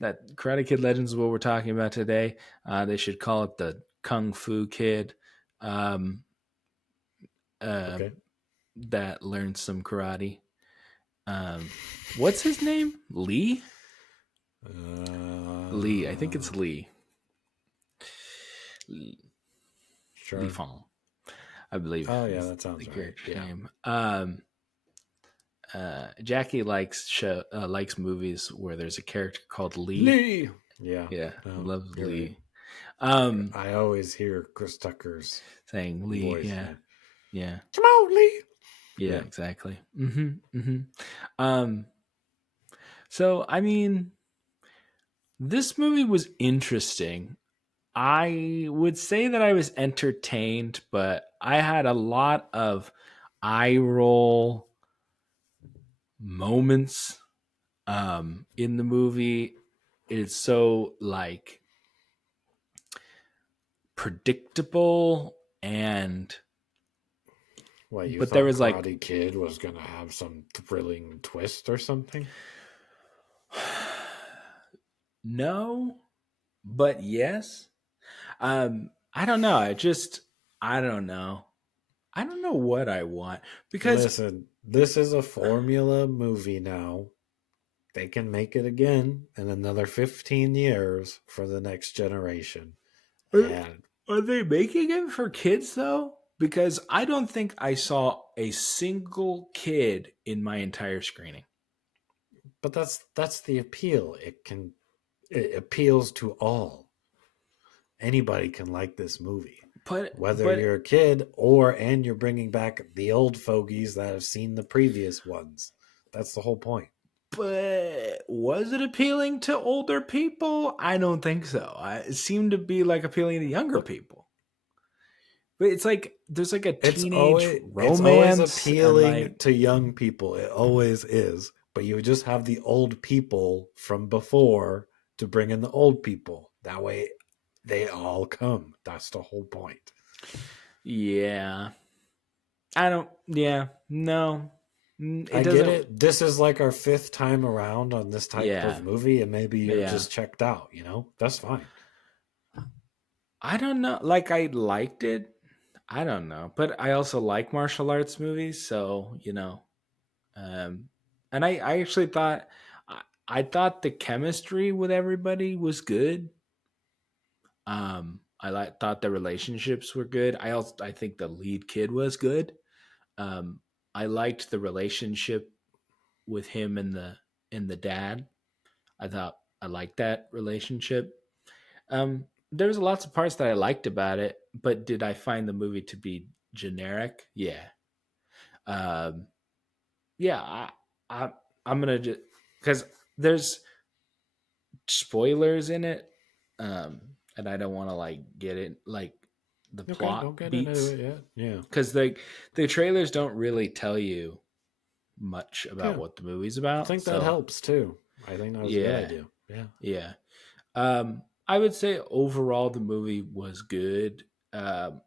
That Karate Kid Legends is what we're talking about today. They should call it the Kung Fu Kid. Um, uh, Okay. that learned some karate. Um, what's his name? Lee. Lee. I think it's Uh, Lee. Lee sure. Fong, I believe Oh yeah, is that the sounds right. character's Yeah. name. Jackie likes movies where there's a character called Lee. Lee. Yeah. Yeah, No, loves you're right. Lee. Um, I always hear Chris Tucker's saying Lee. voice. Yeah, Yeah. yeah, Come on, Lee. yeah, Yeah. exactly. Um, so I mean, this movie was interesting. I would say that I was entertained, but I had a lot of eye roll moments in the movie. It's so like predictable, and What, you but there thought was like Karate Kid was gonna have some thrilling twist or something? no, but yes. I don't know. I don't know. I don't know what I want because Listen, this is a formula movie now. They can make it again in another 15 years for the next generation. are, And are they making it for kids though? Because I don't think I saw a single kid in my entire screening. but that's the appeal. It appeals to all. Anybody can like this movie. Whether But you're a kid and you're bringing back the old fogies that have seen the previous ones. That's the whole point. but was it appealing to older people? I don't think so. It seemed to be like appealing to younger Look, people. But it's like there's like a teenage it's always romance and appealing like to young people. It always is. But you just have the old people from before to bring in the old people. That way they all come. That's the whole point. yeah. I don't yeah, no. It I get doesn't it. This is like our fifth time around on this type yeah. of movie, and maybe you're Yeah. just checked out, That's fine. I don't know. Like I liked it. I don't know. But I also like martial arts movies, so, um and I actually thought I thought the chemistry with everybody was good. Thought the relationships were good. I think the lead kid was good. Um, I liked the relationship with him and the dad. I thought I liked that relationship. There was lots of parts that I liked about it, but did I find the movie to be generic? Yeah. Um, yeah. I I'm gonna just because there's spoilers in it, and I don't want to like get it like the Okay, plot don't get into beats it yet. Yeah. because the trailers don't really tell you much about Yeah. what the movie's I about. think that So helps too. I think that was a good yeah, idea. Yeah. yeah. I would say overall the movie was good. And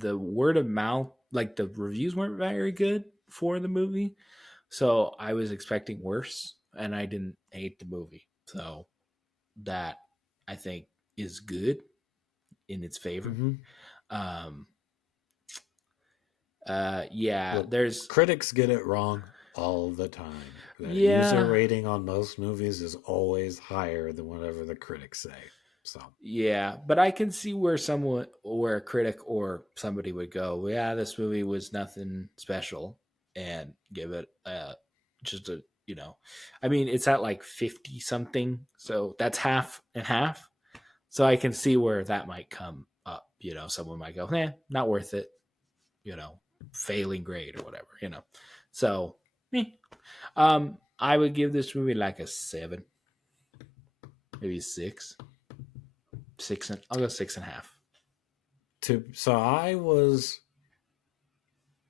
the word of mouth, like the reviews weren't very good for the movie. So I was expecting worse, and I didn't hate the movie. So that I think is good in its favor. Hmm. Um, yeah, Look, there's critics get it wrong all the time. The user yeah, rating on most movies is always higher than whatever the critics say. So, yeah, but I can see where a critic or somebody would go, well, yeah, this movie was nothing special, and give it just a, I mean, it's at like 50 something, so that's half and half. So I can see where that might come up. Someone might go, not worth it, you know, failing grade or whatever. So, eh. I would give this movie like a 7, maybe 6. I'll go 6.5. so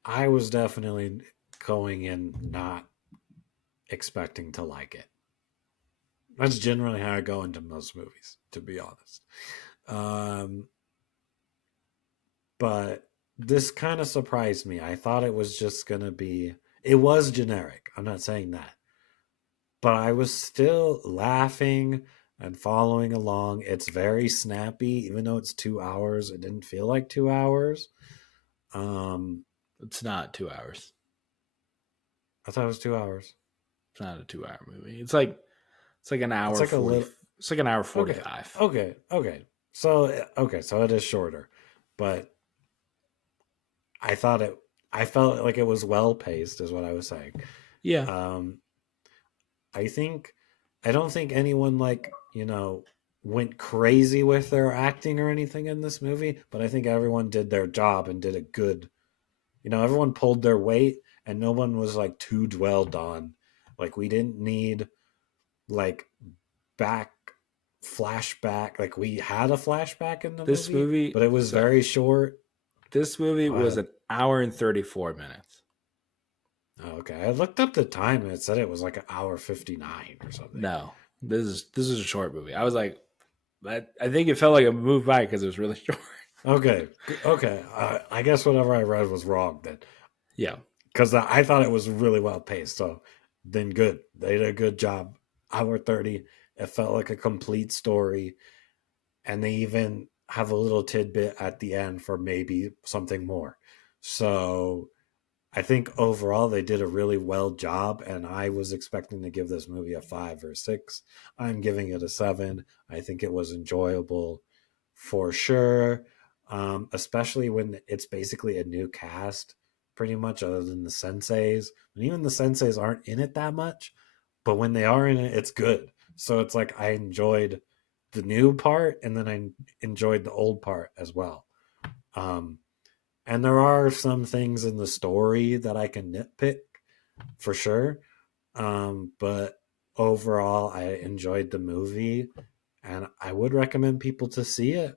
I was definitely going in not expecting to like it. That's generally how I go into most movies, to be honest. Um, but this kind of surprised me. I thought it was just going to be, it was generic. I'm not saying that. but I was still laughing and following along. It's very snappy, even though it's 2 hours. It didn't feel like 2 hours. Um, It's not 2 hours. I thought it was 2 hours. It's not a 2 hour movie. It's like an It's hour like a 40. little. It's like an hour Okay, 45. okay. So it is shorter, but I thought it. I felt like it was well paced, is what I was saying. Yeah. Um, I think I don't think anyone went crazy with their acting or anything in this movie, but I think everyone did their job and did a good. Everyone pulled their weight and no one was like too dwelled on. Like we didn't need like back flashback. Like we had a flashback in the This movie, movie but it was so very short. this movie Go was ahead. an hour and 34 minutes. Oh, okay, I looked up the time and it said it was like an hour 59 or something. No. This is a short movie. I was like, I think it felt like it moved by because it was really short. Okay, okay. I guess whatever I read was wrong then, Yeah. because I thought it was really well paced. So then, good. They did a good job. Hour 30. It felt like a complete story, and they even have a little tidbit at the end for maybe something more. So I think overall they did a really well job, and I was expecting to give this movie a 5 or 6. I'm giving it a 7. I think it was enjoyable for sure, especially when it's basically a new cast, pretty much, other than the senseis. And even the senseis aren't in it that much, but when they are in it, it's good. So it's like I enjoyed the new part, and then I enjoyed the old part as well. Um, and there are some things in the story that I can nitpick for sure. But overall, I enjoyed the movie and I would recommend people to see it.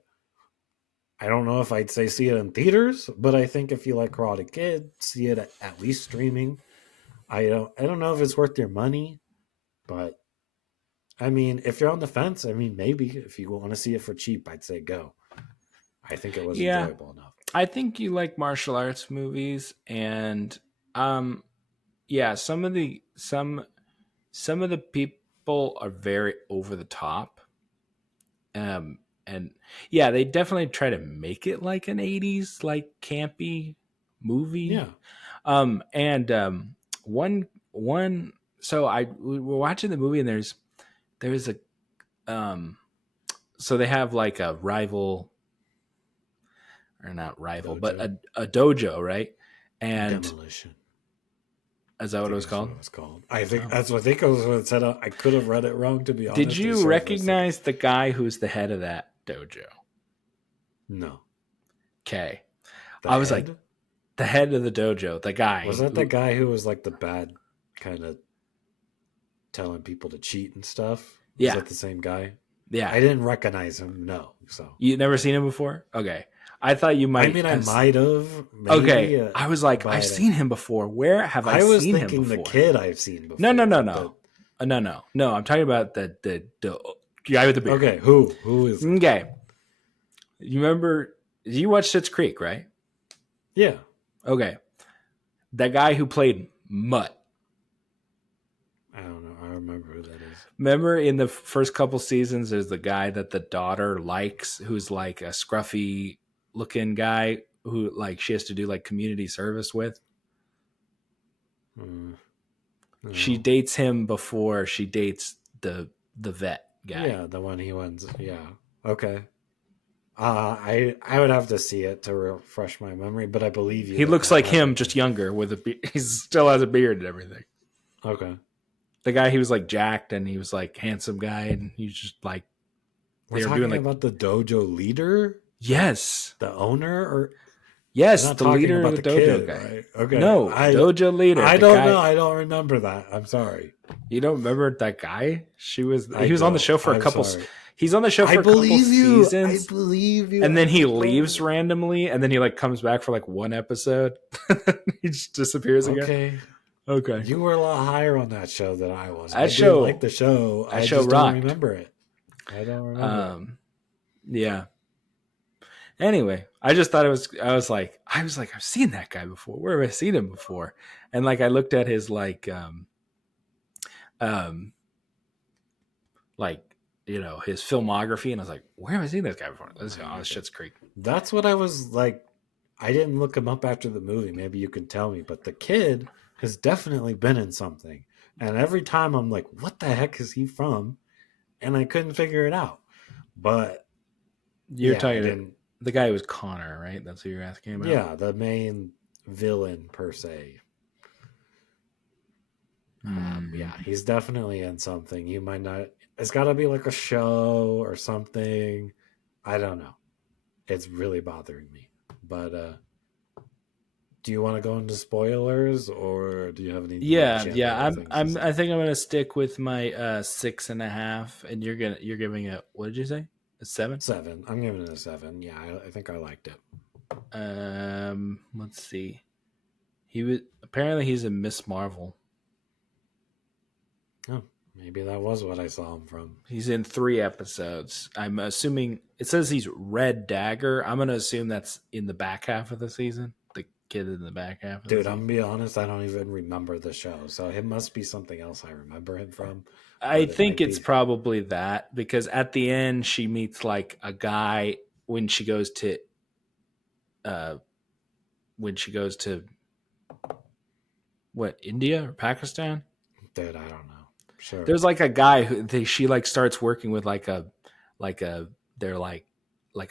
I don't know if I'd say see it in theaters, but I think if you like Karate Kid, see it at least streaming. I don't know if it's worth your money, but I mean, if you're on the fence, I mean, maybe if you want to see it for cheap, I'd say go. I think it was Yeah. enjoyable enough. I think you like martial arts movies and um yeah, some of the people are very over the top. And yeah, they definitely try to make it like an 80s like campy movie. Yeah, And one so I we were watching the movie and there's a so they have like a rival, or not rival, but Dojo a dojo, right? And Demolition. is that I what it think was that's what called? it was called. I think Oh. that's what I think it was what it said. I could have read it wrong, to be Did honest. They you serve as like recognize the guy who's the head of that dojo? no, Okay. the I was like, head. the head of the dojo, the Was guy that the who, guy who was like the bad kind of telling people to cheat and stuff? Was yeah, that the same guy? yeah. I didn't recognize him. No, so You never seen him before? Okay. I thought you I might mean, I have. might have maybe, Okay. I was like, I've but seen him before. Where have I I was seen him thinking the before? kid I've seen No, no, before. no, The no. No. I'm talking about the guy with the beard. okay, who is it? Okay. You remember, you watched Schitt's Creek, right? Yeah, Okay. That guy who played Mutt. I don't know. I remember who that is. Remember in the first couple seasons, there's the guy that the daughter likes, who's like a scruffy looking guy who like she has to do like community service with. Mm, She no. dates him before she dates the vet guy. Yeah, the one he wins. Yeah. Okay. I would have to see it to refresh my memory, but I believe you He that looks that like has him, been just mentioned. younger with a he still has a beard and everything. Okay. The guy he was like jacked and he was like handsome guy and he's just like We're they were doing talking like about the dojo leader, yes, the owner, or we're yes, not the talking leader of about the the dojo kid, guy. right? Okay. No, dojo leader, I the don't know. guy. I don't remember that. I'm sorry. You don't remember that guy? I He was on the don't. show for a I'm couple. sorry. He's on the show I for a couple believe you. I seasons, believe you. and I then he just leaves don't. randomly, and then he like comes back for like one episode. He just disappears again. Okay. Okay, You were a lot higher on that show than I was. I that did like show the show. that I show just don't rocked. remember it. I don't remember it. Yeah. Anyway, I just thought it was. I was like, I've seen that guy before. Where have I seen him before? And like, I looked at his like um, like his filmography, and I was like, where have I seen this guy before? Let's go. Oh, Shit's Creek. That's what I was like. I didn't look him up after the movie. Maybe you can tell me, but the kid has definitely been in something. And every time I'm like, what the heck is he from? And I couldn't figure it out. But You're yeah, I talking to didn't. the guy who was Connor, right? That's who you're asking about. Yeah, the main villain per se. Hmm. Yeah, he's definitely in something. You might not. It's got to be like a show or something. I don't know. It's really bothering me. But do you want to go into spoilers, or do you have any more Yeah, yeah. general things to I say? think I'm gonna stick with my 6.5, and you're giving it. What did you say? A 7? 7. I'm giving it a 7. Yeah, I think I liked it. Let's see. He was apparently he's a Miss Marvel. Oh, maybe that was what I saw him from. He's in 3 episodes. I'm assuming it says he's Red Dagger. I'm gonna assume that's in the back half of the season. The kid in the back half of the Dude, I'm season. gonna be honest, I don't even remember the show, so it must be something else I remember him from, I but it think might it's be. probably that because at the end she meets like a guy when she goes to uh when she goes to what, India or Pakistan. Dude, I don't know. Sure. There's like a guy she like starts working with like a they're like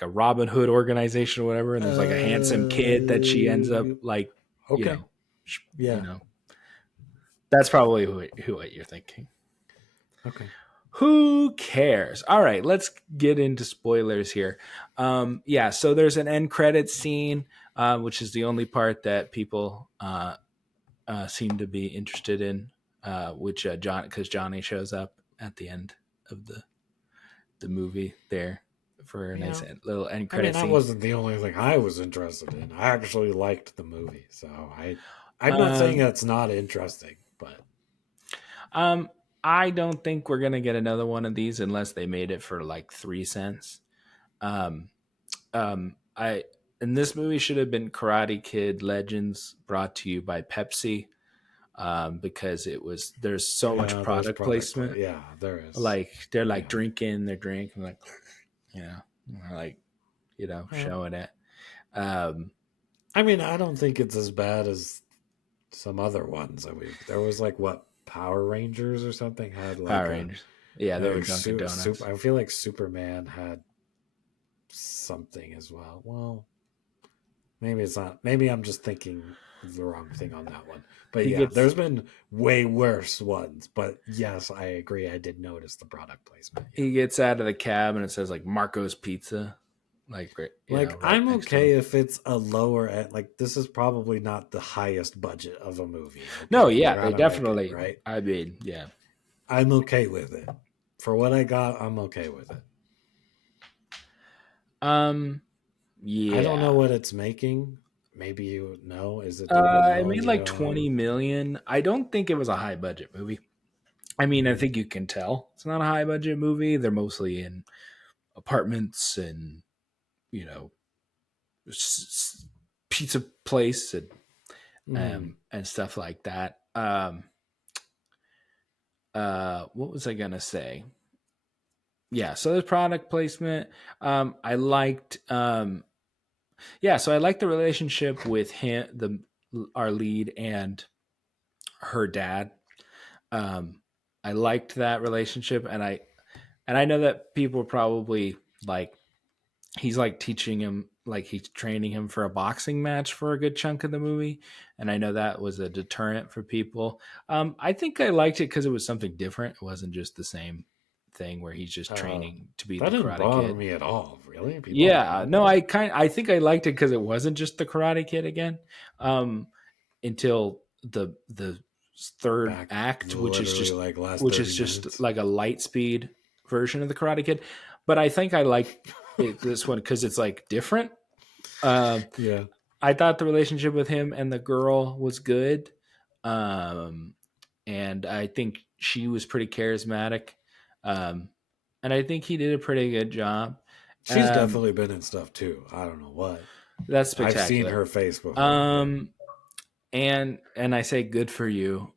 a Robin Hood organization or whatever, and there's like a handsome kid that she ends up like you Okay. know you Yeah. know that's probably who what you're thinking. Okay. Who cares? All right, let's get into spoilers here. Yeah, so there's an end credit scene, which is the only part that people seem to be interested in, which John, because Johnny shows up at the end of the movie there for a nice Yeah. little end I mean, credit that scene. wasn't the only thing I was interested in. I actually liked the movie, so I'm not saying Um, it's not interesting, but um, I don't think we're gonna get another one of these unless they made it for like 3 cents. Um, I and this movie should have been Karate Kid Legends, brought to you by Pepsi, because there's so much yeah, there's product product play. placement. Yeah, there is. Like they're like Yeah. drinking their drink and like you know like Well, showing it. Um, I mean, I don't think it's as bad as some other ones that there was like what Power Rangers or something had Power like a Rangers. Yeah, they were Dunkin' Donuts. I feel like Superman had something as well. Well, maybe it's not. Maybe I'm just thinking the wrong thing on that one. But He yeah, gets there's been way worse ones. But yes, I agree. I did notice the product placement. Yeah. he gets out of the cab and it says like Marco's Pizza, like Like right I'm next to okay him. if it's a lower end. Like this is probably not the highest budget of a movie. No, Okay, you yeah, they gotta make it definitely. right. I mean, yeah. I'm okay with it. For what I got, I'm okay with it. Um, I don't know yeah. what it's making. Maybe you know. Is it doing It well? And made you like know, 20 million. I don't think it was a high budget movie. I mean, I mm, think you can tell it's not a high budget movie. They're mostly in apartments and you know pizza place mm, and stuff like that. What was I gonna say? Yeah, so there's product placement. I liked yeah, so I liked the relationship with him, our lead, and her dad. Um, I liked that relationship, and I know that people probably like he's like teaching him, like he's training him for a boxing match for a good chunk of the movie, and I know that was a deterrent for people. I think I liked it because it was something different. It wasn't just the same thing where he's just uh, training to be that the didn't Karate bother Kid. me at all. Really, people don't Yeah, like no, it. I think I liked it because it wasn't just the Karate Kid again. Um, until the third Back act, literally like last which 30 is just minutes. like a light speed version of the Karate Kid. But I think I like this one because it's like different. Um, Yeah. I thought the relationship with him and the girl was good, um, and I think she was pretty charismatic, um, and I think he did a pretty good job. She's Um, definitely been in stuff too. I don't know what. that's I've seen spectacular. her face before, but Um, and I say good for you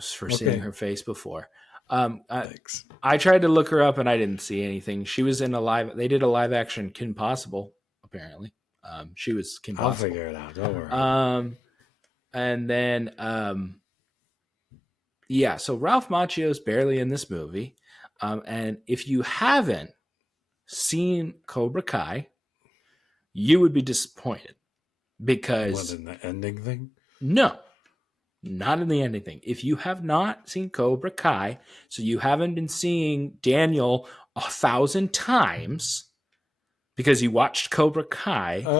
for seeing okay. her face before. Um, I, Thanks. I tried to look her up and I didn't see anything. She was in a live. They did a live action Kim Possible. Apparently, she was Kim I'll Possible. figure it out. Don't worry. And then yeah. So Ralph Macchio is barely in this movie. And if you haven't seen Cobra Kai, you would be disappointed What, because in the ending thing? no, not in the ending thing. If you have not seen Cobra Kai, so you haven't been seeing Daniel 1,000 times because you watched Cobra Kai.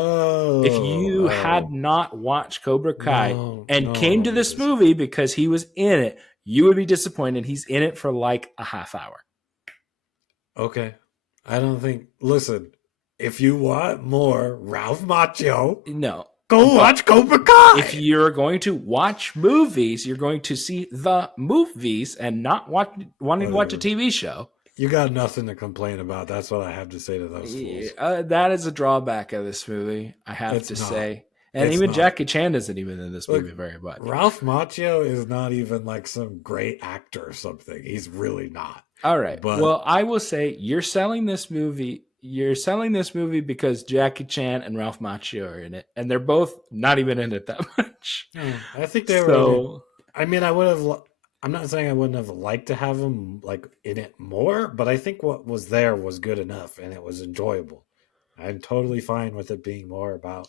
If you had Oh. not watched Cobra Kai No, and no, came don't to be this this. movie because he was in it, you would be disappointed. He's in it for like a half hour. Okay. I don't think. Listen, if you want more Ralph Macchio, No. go But watch Cobra if Kai. you're going to watch movies, you're going to see the movies and not wanting to watch a Whatever. TV show. You got nothing to complain about. That's what I have to say to those Yeah, fools. that is a drawback of this movie, I have It's to not. say. And It's even not. Jackie Chan isn't even in this Look, movie very much. Ralph Macchio is not even like some great actor or something. He's really not. All right. But Well, I will say you're selling this movie. You're selling this movie because Jackie Chan and Ralph Macchio are in it, and they're both not even in it that much. I think they were in it. So I mean, I would have. I'm not saying I wouldn't have liked to have him like in it more, but I think what was there was good enough and it was enjoyable. I'm totally fine with it being more about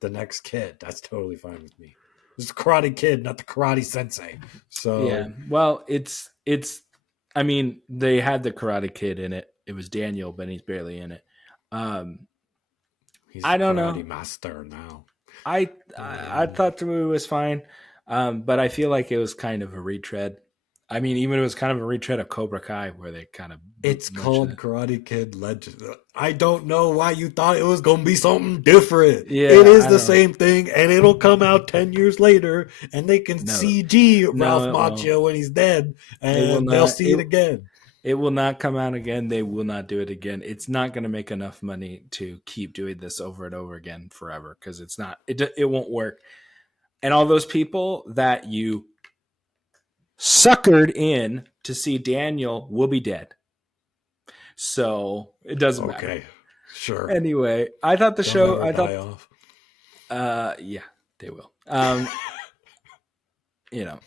the next kid. That's totally fine with me. It's a Karate Kid, not the Karate Sensei. yeah, So well, it's. I mean, they had the Karate Kid in it. It was Daniel, but he's barely in it. Um, he's I the don't Karate know. Master now. I thought the movie was fine, but I feel like it was kind of a retread. I mean, even it was kind of a retread of Cobra Kai, where they kind of It's mentioned called it. Karate Kid Legend. I don't know why you thought it was going to be something different. It Yeah, is I the don't. same thing, and it'll come out 10 years later, and they can No, CG no, Ralph it won't. Macchio when he's dead, It will and they'll not. see it again. It will not come out again. They will not do it again. It's not going to make enough money to keep doing this over and over again forever because it's not. It won't work. And all those people that you suckered in to see Daniel will be dead. So it doesn't matter. Okay, sure. Anyway, I thought the They'll show. never I die thought, off. yeah, they will.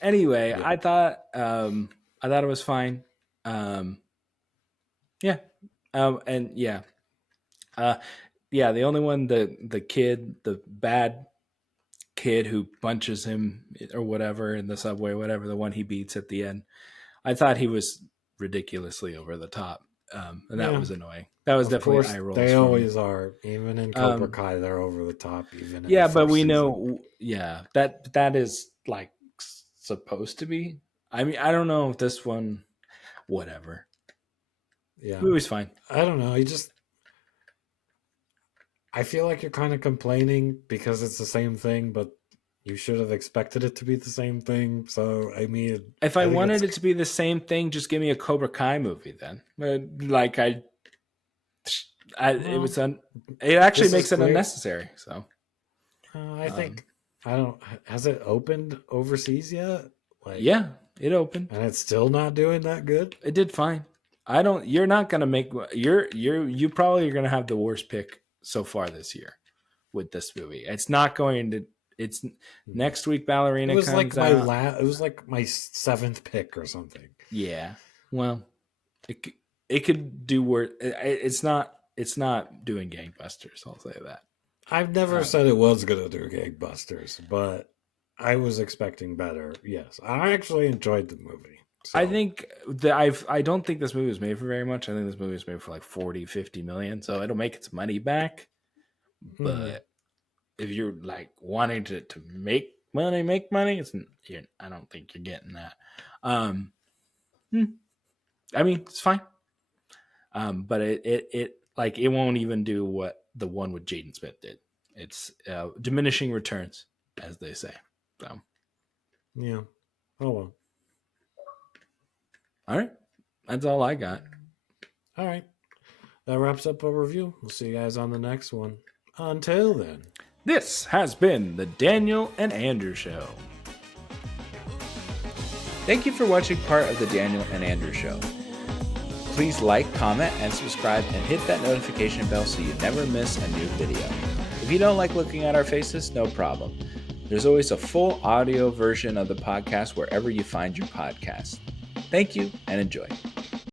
Anyway, Yeah. I thought it was fine. Yeah, and yeah, uh, yeah. The only one, the kid, the bad kid who punches him or whatever in the subway, whatever, the one he beats at the end. I thought he was ridiculously over the top, and that Yeah. was annoying. That was Of definitely course, eye rolls they for me. always are. Even in Cobra Um, Kai, they're over the top, even in the yeah, but first we season. know, yeah, that is like supposed to be. I mean, I don't know if this one, whatever. Yeah. Movie's fine. I don't know. I feel like you're kind of complaining because it's the same thing, but you should have expected it to be the same thing. So, I mean, If I I think it's. wanted it to be the same thing, just give me a Cobra Kai movie then. Like it Well, was it actually this is makes it clear. unnecessary. So I um, think. I don't. Has it opened overseas yet? Like, yeah, it opened. and it's still not doing that good? It did fine. I don't. You're not gonna make. You probably are gonna have the worst pick so far this year with this movie. It's not going to. It's Hmm. next week. It Ballerina was like comes out. it was like my seventh pick or something. Yeah. Well, it it could do worse. It's not. It's not doing gangbusters. I'll say that. I've never Um, said it was gonna do gangbusters, but I was expecting better. Yes, I actually enjoyed the movie. I So, think that I don't think this movie was made for very much. I think this movie was made for like 40, 50 million. So it'll make its money back. mhm. But if you're like wanting to make money, I don't think you're getting that. Um, hmm, I mean, it's fine. But it like it won't even do what the one with Jaden Smith did. It's diminishing returns, as they say. So, Yeah. Oh well. all right, that's all I got. All right. That wraps up our review. We'll see you guys on the next one. Until then. This has been the Daniel and Andrew Show. Thank you for watching part of the Daniel and Andrew Show. Please like, comment, and subscribe, and hit that notification bell so you never miss a new video. If you don't like looking at our faces, no problem. There's always a full audio version of the podcast wherever you find your podcast. Thank you and enjoy.